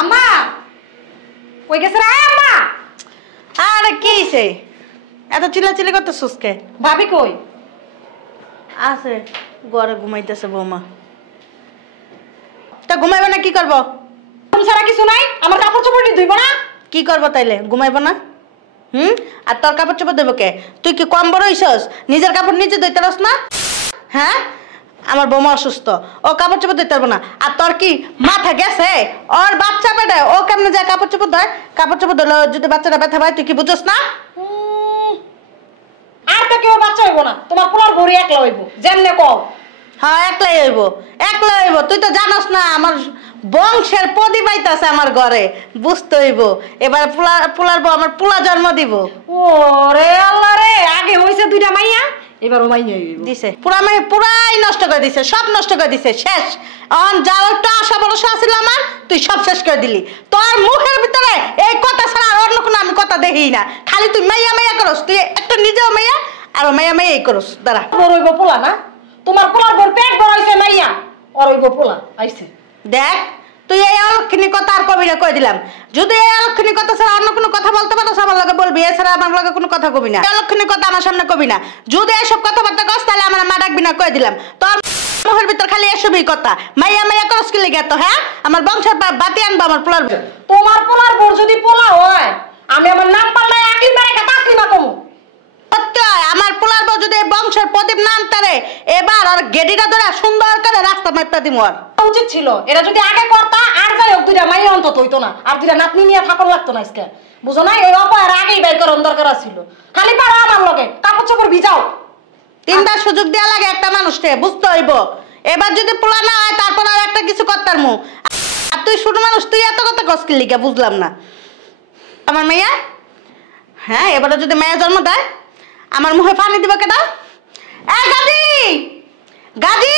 আম্মা কই গেছ রে আম্মা? আরে কি হইছে? এত চিল্লাচিল্লি করতেছস কে? ভাবি কই? আছে ঘরে ঘুমাইতেছে বৌমা। তা ঘুমাইব না কি করব? তুমি ছাড়া কিছু নাই? আমার কাপড় চোপড় ধুইব না? কি করব তাইলে? ঘুমাইব না? আর তোর কাপড় চোপড় দেবো কে? তুই কি কম বড় হইছস? নিজের কাপড় নিজে ধুইতে পারস না? হ্যাঁ, আমার বৌমা অসুস্থ, ও কাপড় চোপড় ধুইতে পারবো না। আর তোর কি মাথা গেছে? ওর বাচ্চা পেটে, ও কেমনে যায় কাপড় চোপড় ধয়? কাপড় চোপড় ধরলে যদি বাচ্চাটা ব্যথা পায় তুই কি বুঝছস না? আর তো কেউ বাচ্চা হইব না, তোমার পোলার ভরি একলা হইব। যেমনে কও। হ্যাঁ, একলাই হইব, একলাই হইব। তুই তো জানোস না আমার বংশের প্রদীপ আইতাছে আমার ঘরে, বুঝতে হইব। এবার পোলার বউ আমার পোলা জন্ম দিব। ওরে আল্লাহ রে, আগে হইছে দুইটা মাইয়া, এবার ও মাইয়া হইব। দিছে পুরা মানে পুরাই নষ্ট করে দিছে, সব নষ্ট করে দিছে, শেষ। অন যাও একটা আশা ভরসা ছিল আমার, তুই সব শেষ করে দিলি। তোর মুখের ভিতরে এই কথা ছাড়া আর অন্য কোনো আমি কথা দেখি না। খালি তুই মাইয়া মাইয়া করস, তুই একটা নিজেও মাইয়া আর মাইয়া মাইয়াই করস। দাঁড়া, বড় হইব পোলা না? তোমার পোলার বড় পেট বড় হইছে মাইয়া, আর হইব পোলা আইছে। দেখ তুই এই অলক্ষণী কথা আর কবি না, কই দিলাম। যদি এই অলক্ষণী কথা ছাড়া অন্য কোনো কথা বলতে পারো আমার লগে বলবি, এছাড়া আমার লগে কোনো কথা কবি না। অলক্ষণী কথা আমার সামনে কবি না। যদি এইসব কথাবার্তা কস তাহলে আমার মা ডাকবি না, কই দিলাম। তোর মুখের ভিতর খালি এসবই কথা, মাইয়া মাইয়া করস কি লেগে? তো হ্যাঁ, আমার বংশের বাতি আনবো আমার পোলার। তোমার পোলার বড় যদি পোলা হয়, আমি আমার নাম পাল্টায় আকলি মারে কা তাসলিমা কমু। আমার পোলার বউ যদি বংশের প্রদীপ নাম তারে, এবার আর গেডিটা ধরে সুন্দর করে রাস্তা মাইপা দিমু। আর উচিত ছিল এরা যদি আগে করতা, আর যাই হোক দুইটা মাইয়া অন্তত হইতো না, আর দুইটা নাতনি নিয়ে ঠাকুর লাগতো না। আজকে বুঝো না, এই অপয়ের আগেই বের করার দরকার ছিল। খালি পারো আমার লগে কাপড় চোপড় ভিজাও। তিনবার সুযোগ দেওয়া লাগে একটা মানুষকে, বুঝতে হইব। এবার যদি পোলা না হয় তারপর আর একটা কিছু করতার মু। আর তুই ছোট মানুষ, তুই এত কথা কষ্টের লিখে বুঝলাম না। আমার মেয়া, হ্যাঁ, এবারে যদি মেয়া জন্ম দেয় আমার মুখে পানি দিব কেটা? গাজি গাজি,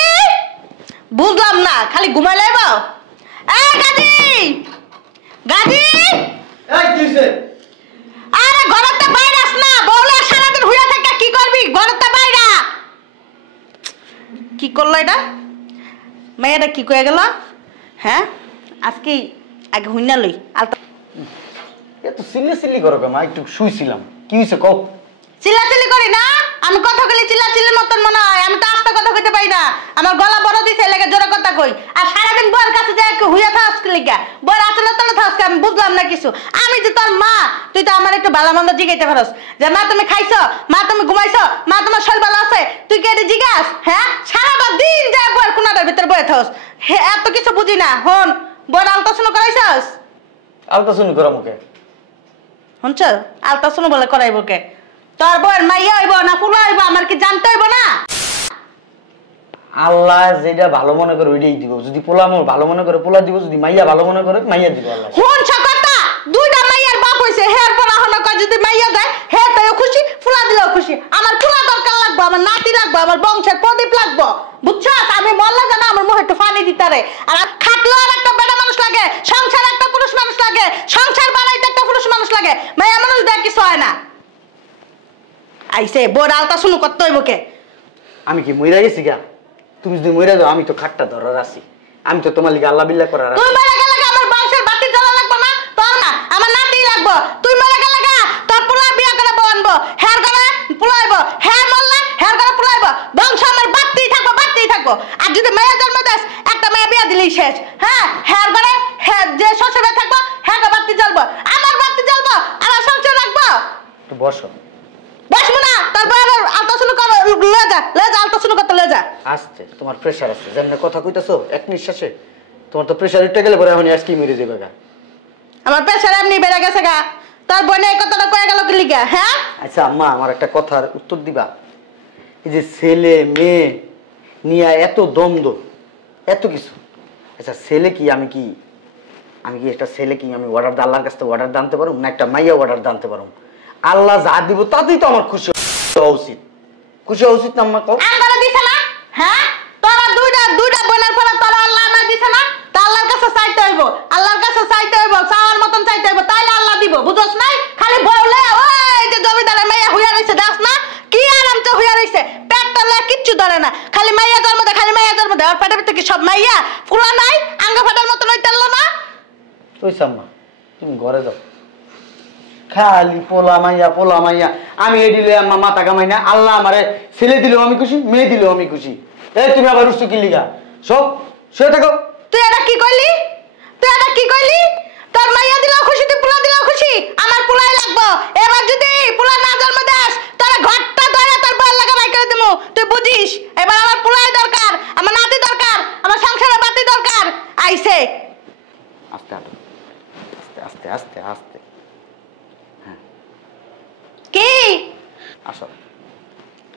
বুঝলাম না, খালি ঘুমাই লাইব। গাজি গাজি, আরে ঘরেতে বাইরে আস না, বউলা সারাদিন হুইয়া থাকে, কি করবি? ঘরেতে বাইরে কি করলো এটা? মেয়েটা কি কয়ে গেল? হ্যাঁ, আজকে আগে হুইনা লই। আলতা এত সিল্লি সিল্লি করো কেন? একটু শুইছিলাম, কি হয়েছে কও? চিল্লাচিল্লি করি না আমি, কথা কইলে চিল্লাচিল্লির মতন মনে হয়। আমি তো আস্তে কথা কইতে পারি না, আমার গলা বড় দিছে লেগে জোরে কথা কই। আর সারাদিন বউয়ের কাছে যায় হুইয়া থাকস কি লিগা? বউয়ের আসলে তলে থাকস, আমি বুঝলাম না কিছু। আমি যে তোর মা, তুই তো আমার একটু ভালো মন্দ জিগাইতে পারস যে মা তুমি খাইছো, মা তুমি ঘুমাইছো, মা তোমার শরীর ভালো আছে, তুই কি এটা জিগাস? হ্যাঁ, সারাটা দিন যায় বউয়ের কোনাটার ভিতরে বয়ে থাকস। হ্যাঁ, এত কিছু বুঝি না। হন, বউয়ের আলতাশুনো করাইছস? আলতাশুনি করা মুখে শুনছ? আলতাশুনো বলে করাইব কে? তোর বউয়ের মাইয়া হইব না ফুলা হইব আমার কি জানতে হইব না? আল্লাহ যেটা ভালো মনে করে ওইটাই দিব। যদি পোলা আমার ভালো মনে করে পোলা দিব, যদি মাইয়া ভালো মনে করে মাইয়া দিব। আল্লাহ শুনছ কথা? দুইটা মাইয়ার বাপ হইছে, হের পর হলো কয় যদি মাইয়া দেয় হে তাইও খুশি, ফুলা দিলেও খুশি। আমার ফুলা দরকার লাগবে, আমার নাতি লাগবে, আমার বংশের প্রদীপ লাগবে, বুঝছস? আমি বললে যেন আমার মুখে একটু পানি দিতারে। আর খাটলেও আর একটা বেটা মানুষ লাগে, সংসার একটা পুরুষ মানুষ লাগে, সংসার বানাইতে একটা পুরুষ মানুষ লাগে, মাইয়া মানুষ দেয় কিছু হয় না। আইসে বড় আলতা শুনু করতে হইব কে? আমি কি মইরা গেছি গা? তুমি যদি মইরা যাও আমি তো খাটটা ধরার আছি। আমি তো তোমার লিগে আল্লাহ বিল্লাহ করার আছি। তুই মরে গেলে আমার বংশের বাতি জ্বালা লাগবে না? তোর না, আমার নাতি লাগবে। তুই মরে গেলে তোর পোলা বিয়া করে বউ আনবো, হ্যার করে পোলাইব, হ্যাঁ মরলে হ্যার করে পোলাইব। বংশ আমার বাড়তেই থাকবো, বাড়তেই থাকবো। আর যদি মেয়ে জন্ম দেস, একটা মেয়ে বিয়া দিলেই শেষ। হ্যাঁ, হ্যার করে হ্যাঁ যে শ্বশুরে থাকবো, হ্যাঁ বাড়তি জ্বলবো, আমার বাড়তি জ্বলবো, আমার সংসার রাখবো। তো বসো। বসবো না, তোর বউ আলতাশুনো কর, লয়ে যা আলতাশুনো করতে লয়ে যা। আসছে তোমার প্রেশার আছে, যেমন কথা কইতাছো এক নিঃশ্বাসে। তোমার তো প্রেশার উঠে গেলে পরে এখন আজকেই মরে যাবে গা। আমার প্রেশার এমনি বেড়ে গেছে গা। তোর বোনে এই কথাটা কয়ে গেল কি লিগা? হ্যাঁ, আচ্ছা আম্মা, আমার একটা কথার উত্তর দিবা? এই যে ছেলে মেয়ে নিয়ে এত দ্বন্দ্ব, এত কিছু, আচ্ছা ছেলে কি আমি কি একটা ছেলে কি আমি অর্ডার আল্লাহর কাছ থেকে অর্ডার জানতে পারুম, না একটা মাইয়া অর্ডার জানতে পারুম? আল্লাহ যা দিব তাতেই তো আমার খুশি হওয়া উচিত। খুশি হওয়া উচিত না আম্মা? কও আঙ্গারা দিছে না? হ্যাঁ, তোরা দুইটা বোনের পরে তোরা আল্লাহ আমার দিছে না? তা আল্লাহর কাছে চাইতে হইব, আল্লাহর কাছে চাইতে হইব, চাওয়ার মতন চাইতে হইব, তাইলে আল্লাহ দিব। বুঝছ নাই? খালি বলে ওই যে জমিদারের মাইয়া হুইয়া রইছে, দাস না কি আরামতে হুইয়া রইছে, পেটটা লয়ে কিচ্ছু ধরে না, খালি মাইয়া জন্ম দেয়, খালি মাইয়া জন্ম দেয়। আর পেটের ভিতরে কি সব মাইয়া? ফুলা নাই আঙ্গা ফাটার মতন হইতাল না? ওই সাম্মা তুমি ঘরে যাও খালি পোলা মাইয়া আমি এ দিলে আমার মাথা কামাই না আল্লাহ আমারে ছেলে দিলেও আমি খুশি মেয়ে দিলেও আমি খুশি এই তুমি আবার উঠছো কি লিগা সব শুয়ে থাকো তুই এটা কি কইলি তোর মাইয়া দিলেও খুশি তুই পোলা দিলেও খুশি আমার পোলাই লাগবো এবার যদি পোলা না জন্ম দাস তোরা ঘরটা ধরে তোর বল লাগা বাই করে দিমু তুই বুঝিস এবার আমার পোলাই দরকার আমার নাতি দরকার আমার সংসারে বাতি দরকার আইছে আস্তে আস্তে আস্তে আস্তে হ্যাঁ কি আসো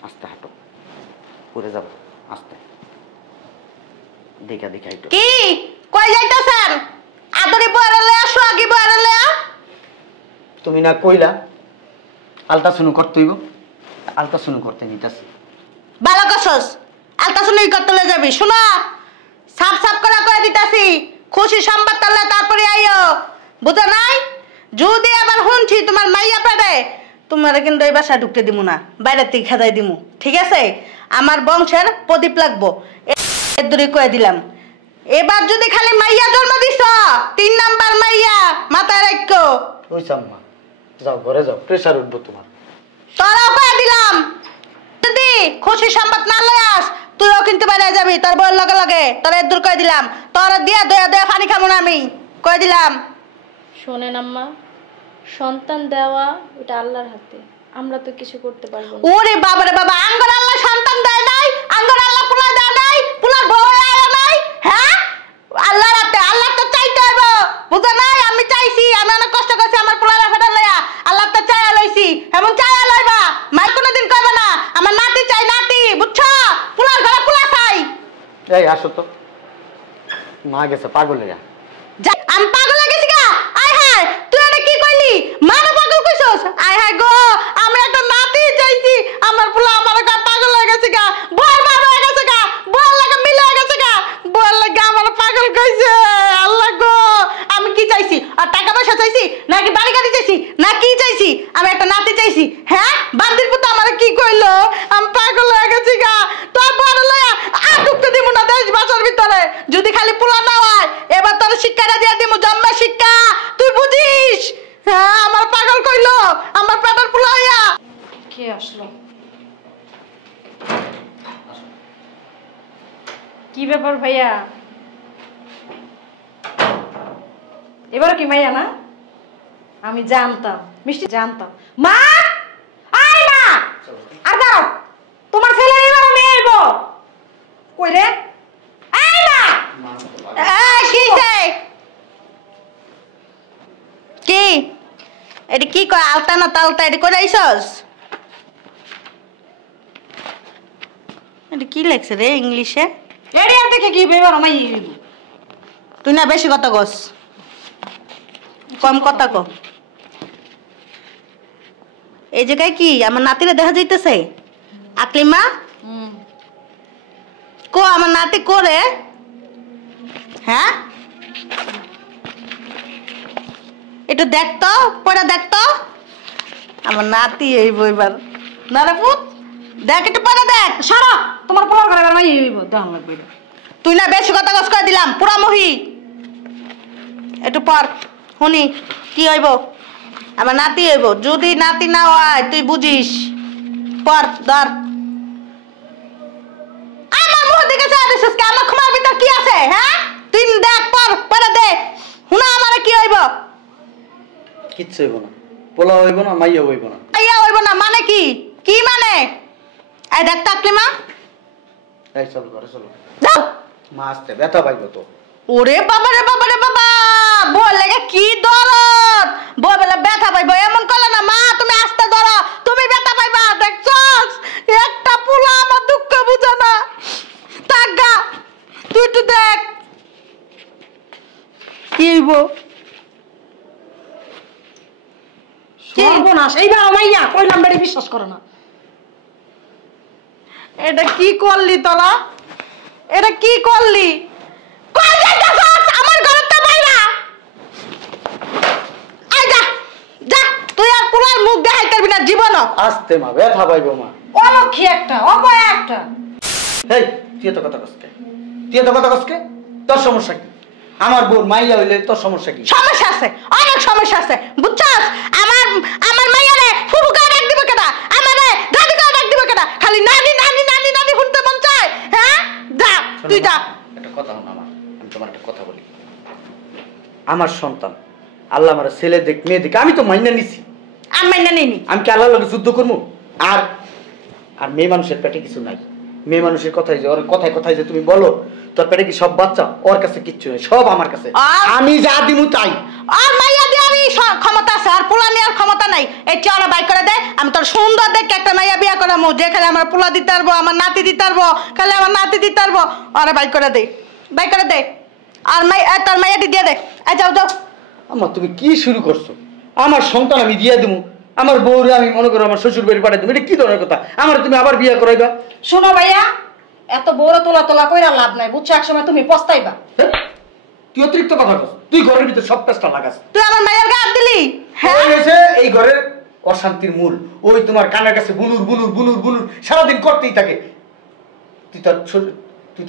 আস্তে হাঁটো পড়ে যাবো আস্তে দেখা একটু কি কই যাইতাছেন আদরি বয়ারলে আসো আগে বয়ারলে তুমি না কইলা আলট্রাসাউন্ড করতে হইব আলট্রাসাউন্ড করতে নিতেছি ভালো কসস আলট্রাসাউন্ড করতে লয়ে যাবি শোনো সাফ করে কই দিতাছি খুশি সংবাদ তাহলে তারপরে আইও বুঝো নাই যদি আবার শুনছি তোমার মাইয়া পেটে তোমার কিন্তু এই বাসায় ঢুকতে দিমু না বাইরে থেকে খেদাই দিমু ঠিক আছে আমার বংশের প্রদীপ লাগবো এর দূরে কয়ে দিলাম এবার যদি খালি মাইয়া জন্ম দিছ 3 নাম্বার মাইয়া মাথায় রাখো ওই সাম্মা যাও ঘরে যাও প্রেসার উঠবো তোমার তোরাও কয়ে দিলাম যদি খুশি সংবাদ না লয় আস তুইও কিন্তু বাইরে যাবি তোর বউর লগে লগে তোর এর দূর কয়ে দিলাম তোর দিয়া দয়া পানি খাবো না আমি কয়ে দিলাম শোনেন আম্মা সন্তান দেওয়া ওটা আল্লাহর হাতে আমরা তো কিছু করতে পারবো না ওরে বাবারে বাবা আঙ্গর আল্লাহ সন্তান দেয় নাই আঙ্গর আল্লাহ পোলা দেয় নাই পোলার বউ আয় নাই হ্যাঁ আল্লাহর হাতে আল্লাহ তো চাইতে হইব বুঝা নাই আমি চাইছি আমি অনেক কষ্ট করছি আমার পোলার ফেটা লইয়া আল্লাহ তো চাইয়া লইছি এমন চাইয়া লইবা মাই কোনোদিন কইবা না আমার নাতি চাই নাতি বুঝছো পোলার ঘরে পোলা চাই এই আসো তো মা গেছে পাগল হইয়া আমি পাগল হয়ে গেছি গা আয় হায় তুই এটা কি কইলি মানে পাগল কইছস আয় হায় গো আমি একটা নাতি চাইছি আমার পোলা আমার গা পাগল হয়ে গেছে গা বল বাবা হয়ে গেছে গা বল লাগা মিলে গেছে গা বল লাগা আমার পাগল কইছে আল্লাহ গো আমি কি চাইছি আর টাকা পয়সা চাইছি নাকি বাড়ি গাড়ি চাইছি না কি চাইছি আমি একটা নাতি চাইছি হ্যাঁ বান্দির পুত আমার কি কইলো আমি পাগল হয়ে গেছি গা তোর বড় লয়া ঢুকতে দিব না দেশ বাঁচার ভিতরে যদি খালি পোলা না হয় এবার তোর শিক্ষাটা দিয়ে দিব জন্মের শিক্ষা তুই বুঝিস হ্যাঁ আমার পাগল কইলো আমার পেটের পোলা হইয়া কে আসলো কি ব্যাপার ভাইয়া এবার কি মাইয়া না আমি জানতাম মিষ্টি জানতাম মা আয় মা আর দাও তোমার ছেলে এবার মেয়ে আইব কই রে আয় মা এই কি এডি কি কয় আলতা না তালতা এডি করে আইছস এডি কি লেখছে রে ইংলিশে এডি আর দেখে কি এবার মাই আইব তুই না বেশি কথা কস কম কথা ক এই জায়গায় কি আমার নাতিরে দেখা যাইতেছে আকলিমা কো আমার নাতি করে হ্যাঁ একটু দেখতো পড়া দেখতো আমার নাতি এই বইবার না রে পুত দেখ একটু পড়া দেখ সারা তোমার পোলার ঘরে এবার মাই আইব দেখান লাগবে তুই না বেশি কথা কস করে দিলাম পুরা মহি একটু পর শুনি কি হইব আমার নাতি হইব যদি নাতি না হয় তুই বুঝিস পর ধর আমার মুখ দিকে চাইছিস কি আমার ক্ষমার ভিতর কি আছে হ্যাঁ তুই দেখ পর পড়া দে হুনা আমার কি হইব কিচ্ছু হইব না পোলা হইব না মাইয়া হইব না আইয়া হইব না মানে কি কি মানে এই দেখ তাকলিমা এই চল ঘরে চলো যাও মা আসতে ব্যথা পাইব তো ওরে বাবা রে বাবা রে বাবা বল লাগে কি দরদ বল বেলা ব্যথা পাইবো এমন করলে না মা তুমি আস্তে ধরো তুমি ব্যথা পাইবা দেখছস একটা পোলা আমার দুঃখ বুঝে না তাগা তুই তো দেখ কি হইব সর্বনাশ এইবার মাইয়া কইলাম বেড়ে বিশ্বাস করে না এটা কি করলি তোরা এটা কি করলি কই যাইতাছস আমার ঘরে তো বাইরা আই যা যা তুই আর পুরার মুখ দেখাই পারবি না জীবন আসতে মা ব্যথা পাইব মা অলক্ষী একটা অপয়া একটা এই তুই তো কথা কসকে তোর সমস্যা কি আমার বোর মাইয়া হইলে তোর সমস্যা কি? সমস্যা আছে, অনেক সমস্যা আছে, বুঝছস? আমার আমার মাইয়ারে ফুফু করে ডাক দিব কেডা, আমারে দাদি করে ডাক দিব কেডা? খালি নানি নানি নানি নানি শুনতে মন চায়। হ্যাঁ, যা তুই যা। একটা কথা হন আমার, আমি তোমার একটা কথা বলি। আমার সন্তান আল্লাহ আমার ছেলে দেখ মেয়ে দেখ, আমি তো মাইনা নিছি। আমি মাইনা নিনি। আমি কি আল্লাহর লগে যুদ্ধ করবো? আর আর মেয়ে মানুষের পেটে কিছু নাই। মেয়ে মানুষের কথাই যে ওর কথায় কথায় যে তুমি বলো তোর পেটে কি সব বাচ্চা, ওর কাছে কিচ্ছু নেই, সব আমার কাছে। আমি যা দিমু তাই। আর মাইয়া দিয়ে আমি ক্ষমতা আছে, আর পোলা নেওয়ার ক্ষমতা নাই। এই চেয়ারা বাইক করে দে, আমি তোর সুন্দর দেখে একটা মাইয়া বিয়া করামু, যে খালি আমার পোলা দিতে পারবো, আমার নাতি দিতে পারবো, খালি আমার নাতি দিতে পারবো। আরে বাইক করে দে, বাইক করে দে। আর তোর মাইয়াটি দিয়ে দে। যাও যাও। আম্মা তুমি কি শুরু করছো? আমার সন্তান আমি দিয়ে দেবো, আমার বউরে আমি মনে করো আমার শ্বশুর বাড়ি পাঠাই দেবো, এটা কি ধরনের কথা? আমার তুমি আবার বিয়ে করাইবা? শোনো ভাইয়া, এত বড় তোলা তোলা কইরা লাভ নাই, বুঝছো? একসময় তুমি পস্তাইবা। তুই অতিরিক্ত কথা কস, তুই ঘরের ভিতর সব কাজটা লাগাস। তুই আমার মাইয়ার গায়ে হাত দিলি। হ্যাঁ, এই ঘরের অশান্তির মূল ওই তোমার কানের কাছে বুলুর বুলুর বুলুর বুলুর সারাদিন করতেই থাকে। তুই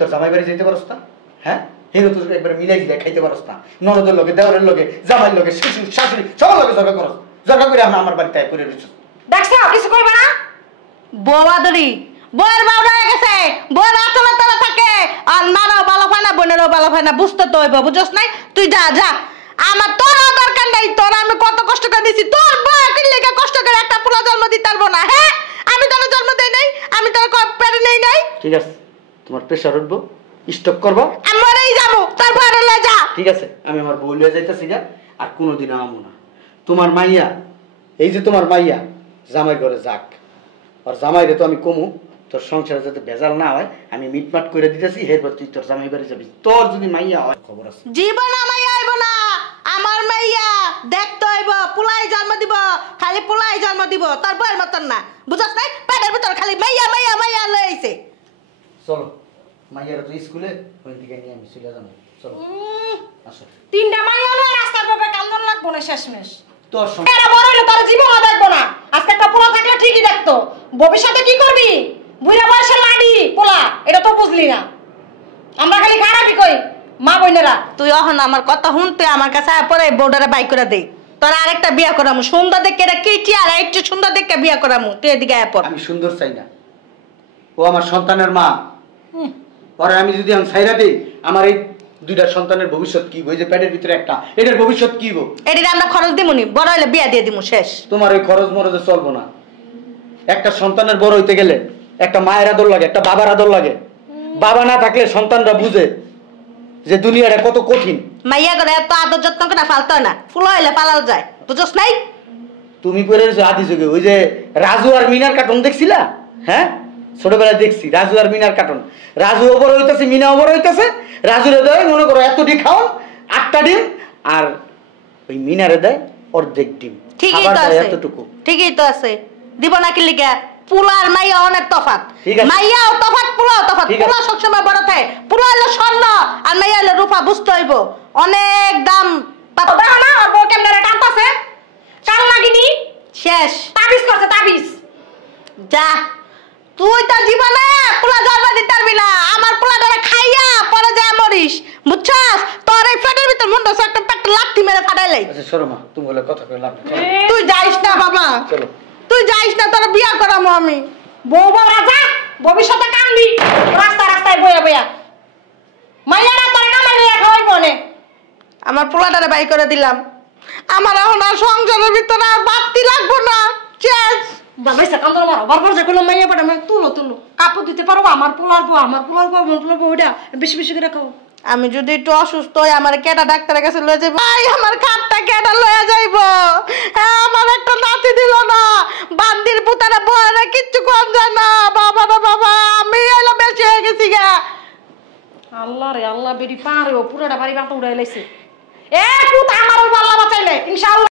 তোর জামাই বাড়ি যেতে পারস না? হ্যাঁ, হেন তো একবার মিলাই দিলে খাইতে পারস না? ননদের লগে, দেওয়ারের লগে, জামাইয়ের লগে, শ্বশুর শাশুড়ি সবার লগে জগা করস। জগা করে আমার বাড়িতে করে রয়েছ। দেখছো কিছু কইবা না? বৌবাদরি বউয়ের বাউডা হয়ে গেছে, বউয়ের আচলে তলে থাকে। আর মারাও ভালো হয় না, বোনেরও ভালো হয় না, বুঝতে তো হইব, বুঝছ নাই? তুই যা যা, আমার তোরও দরকার নাই। তোর আমি কত কষ্ট করে দিছি, তোর বউ কিনলে কষ্ট করে একটা পোলা জন্ম দিতে পারবো না? হ্যাঁ, আমি তোর জন্ম দেই নাই, আমি তোর পেটে নেই নাই। ঠিক আছে, তোমার প্রেশার উঠবো, স্টপ করবো, আমি মরেই যাবো, তোর বউয়ের লয়ে যা। ঠিক আছে? আমি আমার বউ লয়ে যাইতেছি না, আর কোনোদিন আমো না। তোমার মাইয়া, এই যে তোমার মাইয়া জামাই ঘরে যাক, আর জামাইরে তো আমি কমু তোর সংসারে যাতে ভেজাল না হয়, আমি মিটমাট করে দিতেছি। এরপর তুই তোর জামাই বাড়ি যাবি। তোর যদি মাইয়া হয় খবর আছে। জীবন মাইয়া আইব না, আমার মাইয়া দেখতে হইব, পোলাই জন্ম দিব, খালি পোলাই জন্ম দিব, তোর বউয়ের মতন না, বুঝছ নাই? পেটের ভিতর খালি মাইয়া মাইয়া মাইয়া লইছে। চলো, মাইয়ারা তো স্কুলে, ওই দিকে নিয়ে আমি চলে যাবো। চলো আসো। তিনটা মাইয়া হলো রাস্তার পাবে কান্দন লাগবো না শেষমেশ। তোর এরা বড় হইলে তার জীবনও দেখবো না। আজকে একটা পোলা থাকলে ঠিকই দেখতো, ভবিষ্যতে কি করবি? বুড়া বয়সের লাডি পোলা, এটা তো বুঝলি না। আমরা খালি খারাপই কই মা বোনেরা। তুই অহন আমার কথা শুন, তুই আমার কাছে পরে বউডারে বাই করে দে, তোর আরেকটা বিয়া করামু সুন্দর দেখে। এটা কি চেয়ার, একটু সুন্দর দেখে বিয়া করামু, তুই এদিকে আয় পর। আমি সুন্দর চাই না, ও আমার সন্তানের মা। পরে আমি যদি আমি ছাইরা দিই, আমার এই দুইটা সন্তানের ভবিষ্যৎ কি? ওই যে পেটের ভিতরে একটা, এটার ভবিষ্যৎ কি? এটি আমরা খরচ দিমুনি, বড় হইলে বিয়া দিয়ে দিমু, শেষ। তোমার ওই খরচ মরজে চলবো না। একটা সন্তানের বড় হইতে গেলে একটা মায়ের আদর লাগে, একটা বাবার আদর লাগে। বাবা না থাকলে সন্তানরা বুঝে যে দুনিয়াটা কত কঠিন। মাইয়া করে এত আদর যত্ন করে ফালতে হয় না, ফুল হইলে পালাল যায়, বুঝছ নাই? তুমি পড়ে রয়েছো আদি যুগে, ওই যে রাজু আর মিনার কার্টুন দেখছিলা? হ্যাঁ, ছোটবেলায় দেখছি রাজু আর মিনার কার্টুন। রাজু ওপর হইতেছে, মিনা ওপর হইতেছে। রাজুরে দেয় মনে করো এতটি খাও, 8টা ডিম, আর ওই মিনারে দেয় অর্ধেক ডিম। ঠিকই তো আছে, এতটুকু ঠিকই তো আছে। দিব না কি লিখে? পুলার মাইয়া অনেক তফাৎ, ঠিক আছে। মাইয়াও তফাৎ, পুলাও তফাৎ। ঠিক আছে। পুলা সবসময় বড় থাকে, পুলা হলো স্বর্ণ আর মাইয়া হলো রূপা, বুঝতে হইব। অনেক দাম। দেখো না ওর বউ কেমনে টানতাছে, কাল লাগিনি শেষ, তাবিজ করছে তাবিজ। যা, তুই তো জীবনে পোলা জন্ম দিতে পারবি না। আমার পোলাটারে খাইয়া পরে যা মরিস, বুঝছস? তোর এই পেটের ভিতর মুন্ডা একটা পেট লাঠি মেরে ফাটাইলাই। আচ্ছা সরো মা, তুমি বলে কথা কই লাভ নেই। তুই যাইস না বাবা, চলো তুই যাইস না, তোর বিয়া করামো আমি। বউ বউ রাজা, ভবিষ্যতে কামবি রাস্তা রাস্তায় বইয়া বইয়া। মাইয়ারা তোর কামাই লইয়া খাওয়াই বনে। আমার পোলাটারে বাই করে দিলাম, আমার এখন আর সংসারের ভিতরে আর বাড়তি লাগবো না, শেষ। বাবাইসা কান্দন মারো, বারবার যে কোনো মাইয়া পাঠামে তুলো তুলো কাপড় দিতে পারবো। আমার পোলার বউ, আমার পোলার বউ, আমার পোলার বউ, ওইটা বেশি বেশি করে খাও। আমি যদি একটু অসুস্থ হই, আমার কেটা ডাক্তারের কাছে লয়ে যাইব। ভাই আমার খাটটা কেটা লয়ে যাইব। হ্যাঁ, আমার একটা নাতি দিল না, বান্দির পুতারা বউরা কিচ্ছু কম যায় না। বাবা রে বাবা, আমি হইলো বেশি হয়ে গেছি গা। আল্লাহ রে আল্লাহ, বেরি পারে ও পুরাটা বাড়ি বাটা উড়াই লাইছে। এ পুত আমার আল্লাহ বাঁচাইলে ইনশাআল্লাহ।